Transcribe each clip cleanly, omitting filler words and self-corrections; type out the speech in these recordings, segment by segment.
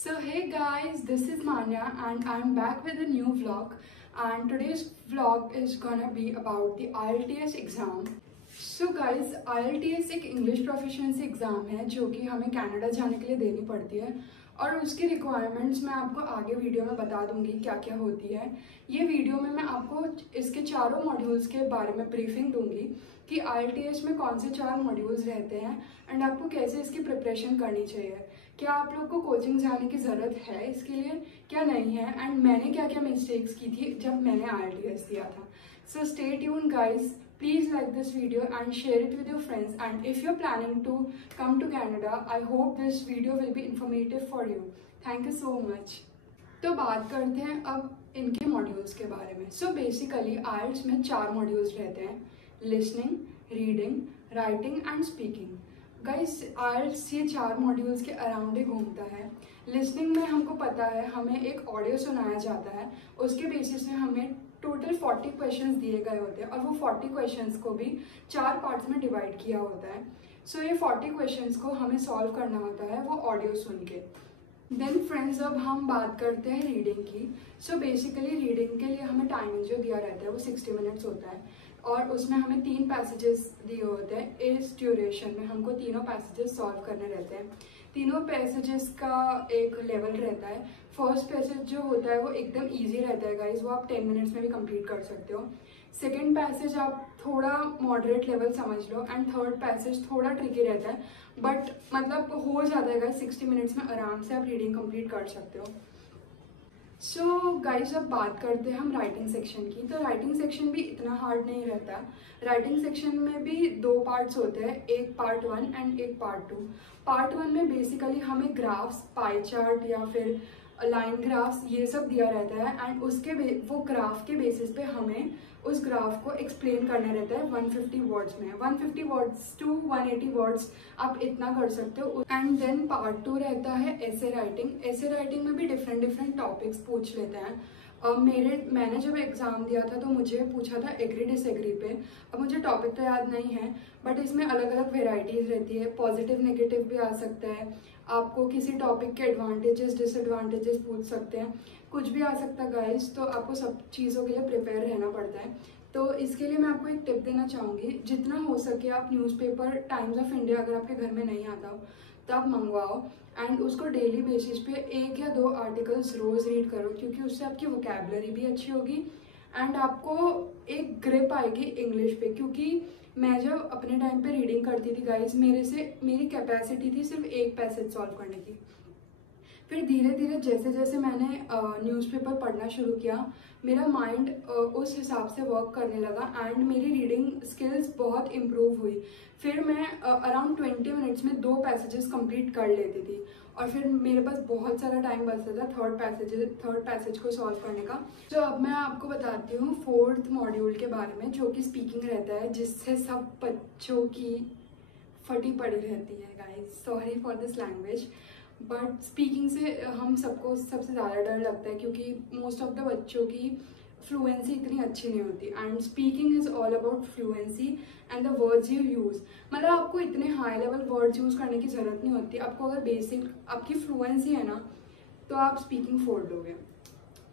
So hey guys, this is Manya and I'm back with a new vlog, and today's vlog is gonna be about the IELTS exam. So guys, IELTS एक English proficiency exam है जो कि हमें Canada जाने के लिए देनी पड़ती है और उसकी रिक्वायरमेंट्स मैं आपको आगे वीडियो में बता दूंगी क्या क्या होती है। ये वीडियो में मैं आपको इसके चारों मॉड्यूल्स के बारे में ब्रीफिंग दूंगी कि IELTS में कौन से 4 मॉड्यूल्स रहते हैं एंड आपको कैसे इसकी प्रिपरेशन करनी चाहिए। क्या आप लोग को कोचिंग जाने की ज़रूरत है इसके लिए, क्या नहीं है, एंड मैंने क्या क्या मिस्टेक्स की थी जब मैंने IELTS दिया था। So stay tuned guys, please like this video and share it with your friends, and if you're planning to come to Canada, I hope this video will be informative for you. Thank you so much. तो बात करते हैं अब इनके modules के बारे में। So basically IELTS में 4 मॉड्यूल्स रहते हैं, listening, reading, writing and speaking. Guys IELTS ये 4 मॉड्यूल्स के अराउंड ही घूमता है। लिसनिंग में हमको पता है हमें एक ऑडियो सुनाया जाता है, उसके बेसिस में हमें टोटल 40 क्वेश्चंस दिए गए होते हैं और वो 40 क्वेश्चंस को भी 4 पार्ट्स में डिवाइड किया होता है। सो ये 40 क्वेश्चंस को हमें सॉल्व करना होता है वो ऑडियो सुन के। देन फ्रेंड्स, अब हम बात करते हैं रीडिंग की। सो बेसिकली रीडिंग के लिए हमें टाइमिंग जो दिया रहता है वो 60 मिनट्स होता है और उसमें हमें 3 पैसेजेस दिए होते हैं। इस ड्यूरेशन में हमको तीनों पैसेजेस सॉल्व करने रहते हैं। तीनों पैसेजेस का एक लेवल रहता है। फर्स्ट पैसेज जो होता है वो एकदम इजी रहता है गाइज, वो आप 10 मिनट्स में भी कंप्लीट कर सकते हो। सेकंड पैसेज आप थोड़ा मॉडरेट लेवल समझ लो एंड थर्ड पैसेज थोड़ा ट्रिकी रहता है, बट मतलब हो जाता है गाइज 60 मिनट्स में आराम से आप रीडिंग कंप्लीट कर सकते हो। सो गाइज अब बात करते हैं हम राइटिंग सेक्शन की। तो राइटिंग सेक्शन भी इतना हार्ड नहीं रहता। राइटिंग सेक्शन में भी 2 पार्ट्स होते हैं, एक पार्ट 1 एंड एक पार्ट 2। पार्ट 1 में बेसिकली हमें ग्राफ्स, पाई चार्ट या फिर लाइन ग्राफ्स ये सब दिया रहता है एंड उसके वो ग्राफ के बेसिस पे हमें उस ग्राफ को एक्सप्लेन करना रहता है 150 वर्ड्स में। 150 वर्ड्स टू 180 वर्ड्स आप इतना कर सकते हो। एंड देन पार्ट 2 रहता है ऐसे राइटिंग। ऐसे राइटिंग में भी डिफरेंट टॉपिक्स पूछ लेते हैं। मैंने जब एग्ज़ाम दिया था तो मुझे पूछा था एग्री डिसएग्री पे। अब मुझे टॉपिक तो याद नहीं है, बट इसमें अलग अलग वेराइटीज़ रहती है। पॉजिटिव नेगेटिव भी आ सकता है, आपको किसी टॉपिक के एडवांटेजेस डिसएडवांटेजेस पूछ सकते हैं, कुछ भी आ सकता है गाइस। तो आपको सब चीज़ों के लिए प्रिपेयर रहना पड़ता है। तो इसके लिए मैं आपको एक टिप देना चाहूँगी, जितना हो सके आप न्यूज़पेपर टाइम्स ऑफ इंडिया अगर आपके घर में नहीं आता हो तो आप मंगवाओ एंड उसको डेली बेसिस पे 1 या 2 आर्टिकल्स रोज़ रीड करो, क्योंकि उससे आपकी वोकैबुलरी भी अच्छी होगी एंड आपको एक ग्रिप आएगी इंग्लिश पे। क्योंकि मैं जब अपने टाइम पे रीडिंग करती थी गाइज, मेरी कैपेसिटी थी सिर्फ 1 पैसेज सॉल्व करने की। फिर धीरे धीरे जैसे जैसे मैंने न्यूज़पेपर पढ़ना शुरू किया, मेरा माइंड उस हिसाब से वर्क करने लगा एंड मेरी रीडिंग स्किल्स बहुत इम्प्रूव हुई। फिर मैं अराउंड 20 मिनट्स में 2 पैसेजेस कंप्लीट कर लेती थी और फिर मेरे पास बहुत सारा टाइम बचता था थर्ड पैसेज को सॉल्व करने का। तो अब मैं आपको बताती हूँ 4th मॉड्यूल के बारे में, जो कि स्पीकिंग रहता है, जिससे सब बच्चों की फटी पड़ी रहती है guys. Sorry for this language, but speaking से हम सबको सबसे ज़्यादा डर लगता है क्योंकि मोस्ट ऑफ द बच्चों की फ्लुएंसी इतनी अच्छी नहीं होती and speaking is all about fluency and the words you use. मतलब आपको इतने हाई लेवल वर्ड्स यूज़ करने की ज़रूरत नहीं होती। आपको अगर बेसिक आपकी फ्लुएंसी है ना तो आप स्पीकिंग फोड़ लोगे।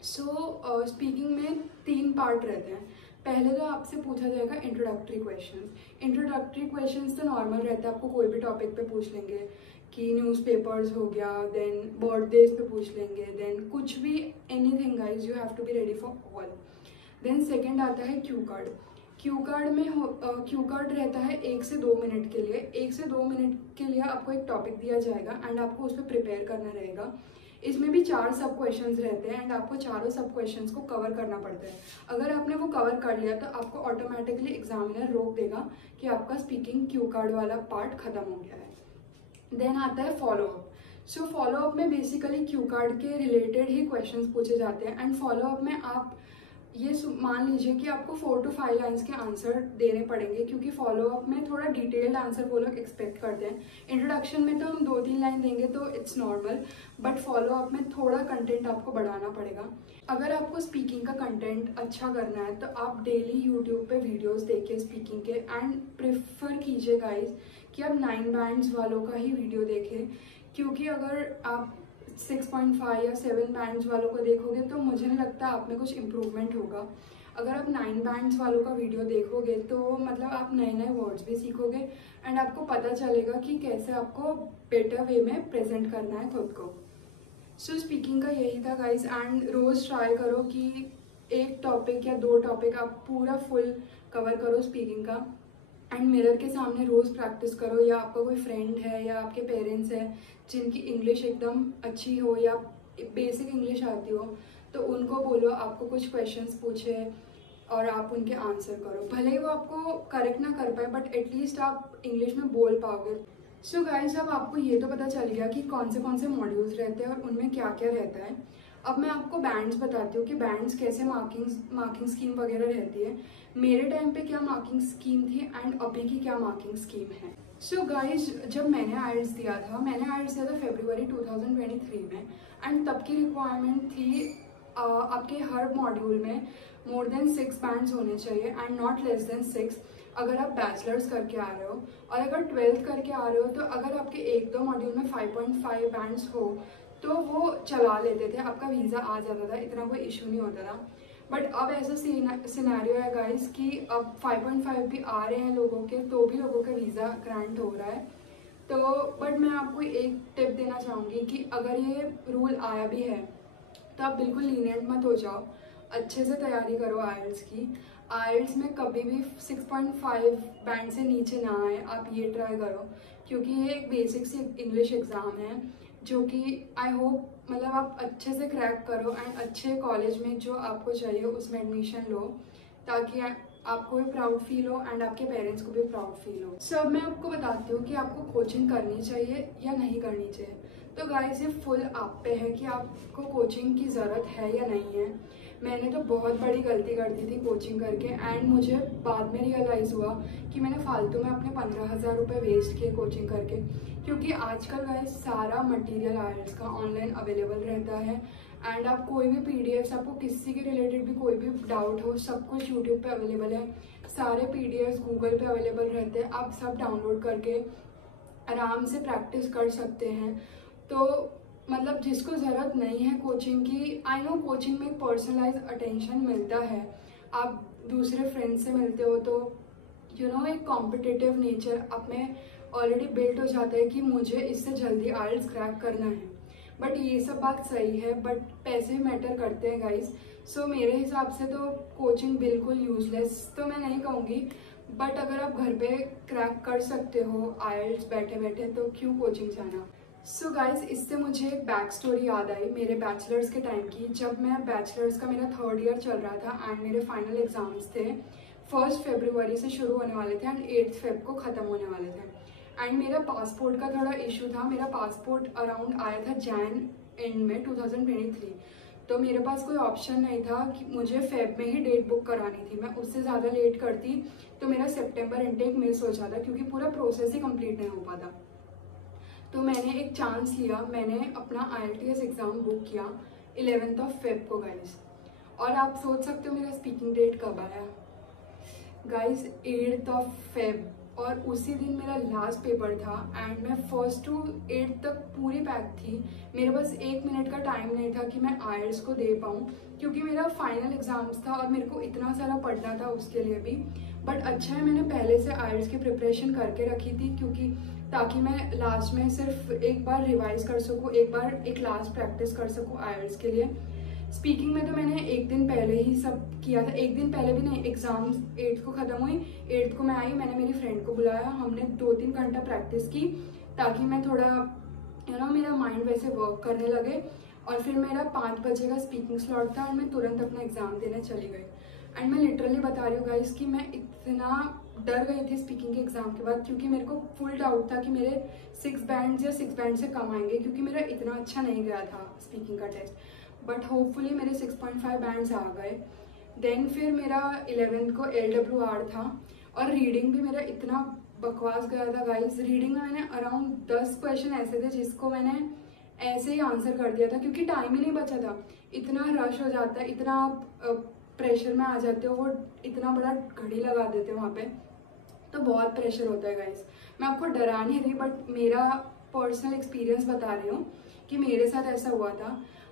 सो स्पीकिंग में 3 पार्ट रहते हैं। पहले तो आपसे पूछा जाएगा इंट्रोडक्टरी क्वेश्चंस। इंट्रोडक्टरी क्वेश्चंस तो नॉर्मल रहता है, आपको कोई भी टॉपिक पे पूछ लेंगे कि न्यूज़पेपर्स हो गया, देन बर्थडेज पे पूछ लेंगे, देन कुछ भी anything guys, you have to be ready for all. Then second आता है क्यू कार्ड। क्यू कार्ड रहता है 1 से 2 मिनट के लिए। 1 से 2 मिनट के लिए आपको एक टॉपिक दिया जाएगा एंड आपको उस पर प्रिपेयर करना रहेगा। इसमें भी 4 सब क्वेश्चंस रहते हैं एंड आपको चारों सब क्वेश्चंस को कवर करना पड़ता है। अगर आपने वो कवर कर लिया तो आपको ऑटोमेटिकली एग्जामिनर रोक देगा कि आपका स्पीकिंग क्यू कार्ड वाला पार्ट खत्म हो गया है। देन आता है फॉलोअप। सो फॉलोअप में बेसिकली क्यू कार्ड के रिलेटेड ही क्वेश्चंस पूछे जाते हैं एंड फॉलोअप में आप ये मान लीजिए कि आपको 4 to 5 लाइन्स के आंसर देने पड़ेंगे, क्योंकि फॉलोअप में थोड़ा डिटेल्ड आंसर वो लोग एक्सपेक्ट करते हैं। इंट्रोडक्शन में तो हम 2-3 लाइन देंगे तो इट्स नॉर्मल, बट फॉलोअप में थोड़ा कंटेंट आपको बढ़ाना पड़ेगा। अगर आपको स्पीकिंग का कंटेंट अच्छा करना है तो आप डेली यूट्यूब पे वीडियोस देखिए स्पीकिंग के एंड प्रेफर कीजिए गाइज कि आप 9 बैंड्स वालों का ही वीडियो देखें, क्योंकि अगर आप 6.5 या 7 बैंड्स वालों को देखोगे तो मुझे नहीं लगता आप में कुछ इम्प्रूवमेंट होगा। अगर आप 9 बैंड्स वालों का वीडियो देखोगे तो मतलब आप नए नए वर्ड्स भी सीखोगे एंड आपको पता चलेगा कि कैसे आपको बेटर वे में प्रेजेंट करना है खुद को। सो स्पीकिंग का यही था गाइस, एंड रोज़ ट्राई करो कि एक टॉपिक या 2 टॉपिक आप पूरा फुल कवर करो स्पीकिंग का, एंड मिरर के सामने रोज़ प्रैक्टिस करो। या आपका कोई फ्रेंड है या आपके पेरेंट्स हैं जिनकी इंग्लिश एकदम अच्छी हो या बेसिक इंग्लिश आती हो, तो उनको बोलो आपको कुछ क्वेश्चंस पूछे और आप उनके आंसर करो। भले ही वो आपको करेक्ट ना कर पाए बट एटलीस्ट आप इंग्लिश में बोल पाओगे। सो गाइस, अब आपको ये तो पता चल गया कि कौन से मॉड्यूल्स रहते हैं और उनमें क्या क्या रहता है। अब मैं आपको बैंड्स बताती हूँ कि बैंड्स कैसे मार्किंग स्कीम वगैरह रहती है। मेरे टाइम पे क्या मार्किंग स्कीम थी एंड अभी की क्या मार्किंग स्कीम है। सो गाइज, जब मैंने आइल्स दिया था फरवरी 2023 में, एंड तब की रिक्वायरमेंट थी आपके हर मॉड्यूल में मोर देन 6 बैंड्स होने चाहिए एंड नॉट लेस देन 6 अगर आप बैचलर्स करके आ रहे हो। और अगर 12th करके आ रहे हो तो अगर आपके 1-2 मॉड्यूल में 5.5 बैंड्स हो तो वो चला लेते थे, आपका वीज़ा आ जाता था, इतना कोई इशू नहीं होता था। बट अब ऐसा सिनेरियो है गाइस कि अब 5.5 भी आ रहे हैं लोगों के, तो भी लोगों का वीज़ा ग्रांट हो रहा है। तो बट मैं आपको एक टिप देना चाहूँगी कि अगर ये रूल आया भी है तो आप बिल्कुल लीनियंट मत हो जाओ, अच्छे से तैयारी करो आइल्स की। आइल्स में कभी भी 6.5 बैंड से नीचे ना आए, आप ये ट्राई करो, क्योंकि ये एक बेसिक सी इंग्लिश एग्ज़ाम है जो कि आई होप मतलब आप अच्छे से क्रैक करो एंड अच्छे कॉलेज में जो आपको चाहिए उसमें एडमिशन लो, ताकि आपको भी प्राउड फील हो एंड आपके पेरेंट्स को भी प्राउड फील हो। सो अब मैं आपको बताती हूँ कि आपको कोचिंग करनी चाहिए या नहीं करनी चाहिए। तो गाइस, ये फुल आप पे है कि आपको कोचिंग की ज़रूरत है या नहीं है। मैंने तो बहुत बड़ी गलती कर दी थी कोचिंग करके, एंड मुझे बाद में रियलाइज़ हुआ कि मैंने फालतू में अपने 15,000 रुपये वेस्ट किए कोचिंग करके। क्योंकि आजकल गाइस सारा मटेरियल आइल्स का ऑनलाइन अवेलेबल रहता है एंड आप कोई भी पीडीएफ्स, आपको किसी के रिलेटेड भी कोई भी डाउट हो, सब कुछ यूट्यूब पे अवेलेबल है। सारे पीडीएफ्स गूगल पे अवेलेबल रहते हैं, आप सब डाउनलोड करके आराम से प्रैक्टिस कर सकते हैं। तो मतलब जिसको ज़रूरत नहीं है कोचिंग की, आई नो कोचिंग में पर्सनलाइज अटेंशन मिलता है, आप दूसरे फ्रेंड्स से मिलते हो तो यू नो एक कॉम्पिटिटिव नेचर आप में ऑलरेडी बिल्ड हो जाता है कि मुझे इससे जल्दी आइल्स क्रैक करना है। बट ये सब बात सही है, बट पैसे मैटर करते हैं गाइस। सो मेरे हिसाब से तो कोचिंग बिल्कुल यूजलेस तो मैं नहीं कहूँगी, बट अगर आप घर पे क्रैक कर सकते हो आइल्स बैठे बैठे तो क्यों कोचिंग जाना। सो गाइस, इससे मुझे एक बैक स्टोरी याद आई मेरे बैचलर्स के टाइम की। जब मैं बैचलर्स का मेरा 3rd ईयर चल रहा था एंड मेरे फाइनल एग्जाम्स थे 1 फरवरी से शुरू होने वाले थे एंड 8 फेब को ख़त्म होने वाले थे। एंड मेरा पासपोर्ट का थोड़ा इशू था, मेरा पासपोर्ट अराउंड आया था जैन एंड में 2023। तो मेरे पास कोई ऑप्शन नहीं था कि मुझे फेब में ही डेट बुक करानी थी। मैं उससे ज़्यादा लेट करती तो मेरा सितंबर इनटेक मिस हो जाता, क्योंकि पूरा प्रोसेस ही कंप्लीट नहीं हो पाता। तो मैंने एक चांस लिया, मैंने अपना IELTS एग्ज़ाम बुक किया 11 फेब को गाइस। और आप सोच सकते हो मेरा स्पीकिंग डेट कब आया गाइस, 8 फेब। और उसी दिन मेरा लास्ट पेपर था एंड मैं 1st to 8th तक पूरी पैक थी। मेरे पास 1 मिनट का टाइम नहीं था कि मैं आइल्स को दे पाऊँ, क्योंकि मेरा फाइनल एग्जाम्स था और मेरे को इतना सारा पढ़ना था उसके लिए भी। बट अच्छा है मैंने पहले से आइल्स की प्रिपरेशन करके रखी थी, क्योंकि ताकि मैं लास्ट में सिर्फ एक बार रिवाइज कर सकूँ, एक लास्ट प्रैक्टिस कर सकूँ आइल्स के लिए। स्पीकिंग में तो मैंने 1 दिन पहले ही सब किया था, 1 दिन पहले भी नहीं। एग्जाम्स 8th को ख़त्म हुई, 8th को मैं आई, मैंने मेरी फ्रेंड को बुलाया, हमने 2-3 घंटा प्रैक्टिस की ताकि मैं थोड़ा मेरा माइंड वैसे वर्क करने लगे। और फिर मेरा 5 बजे का स्पीकिंग स्लॉट था और मैं तुरंत अपना एग्ज़ाम देने चली गई। एंड मैं लिटरली बता रही हूँ गाइस कि मैं इतना डर गई थी स्पीकिंग के एग्ज़ाम के बाद, क्योंकि मेरे को फुल डाउट था कि मेरे 6 बैंड या 6 बैंड से कम आएंगे, क्योंकि मेरा इतना अच्छा नहीं गया था स्पीकिंग का टेस्ट। बट होपफुली मेरे 6.5 बैंड्स आ गए। देन फिर मेरा 11th को LWR था और रीडिंग भी मेरा इतना बकवास गया था गाइस। रीडिंग में मैंने अराउंड 10 क्वेश्चन ऐसे थे जिसको मैंने ऐसे ही आंसर कर दिया था, क्योंकि टाइम ही नहीं बचा था। इतना रश हो जाता है, इतना आप प्रेशर में आ जाते हो, वो इतना बड़ा घड़ी लगा देते हो वहाँ पे, तो बहुत प्रेशर होता है गाइस। मैं आपको डरा नहीं रही, बट मेरा पर्सनल एक्सपीरियंस बता रही हूँ कि मेरे साथ ऐसा हुआ था,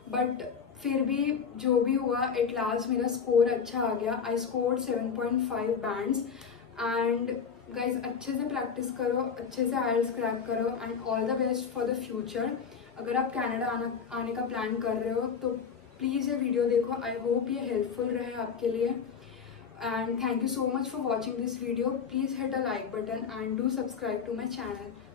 बट फिर भी जो भी हुआ एट लास्ट मेरा स्कोर अच्छा आ गया। I scored 7.5 bands. And guys अच्छे से प्रैक्टिस करो, अच्छे से आइल्स क्रैक करो and all the best for the future. अगर आप कनाडा आने का प्लान कर रहे हो तो प्लीज़ ये वीडियो देखो। आई होप ये हेल्पफुल रहे आपके लिए। And thank you so much for watching this video. Please hit a like button and do subscribe to my channel.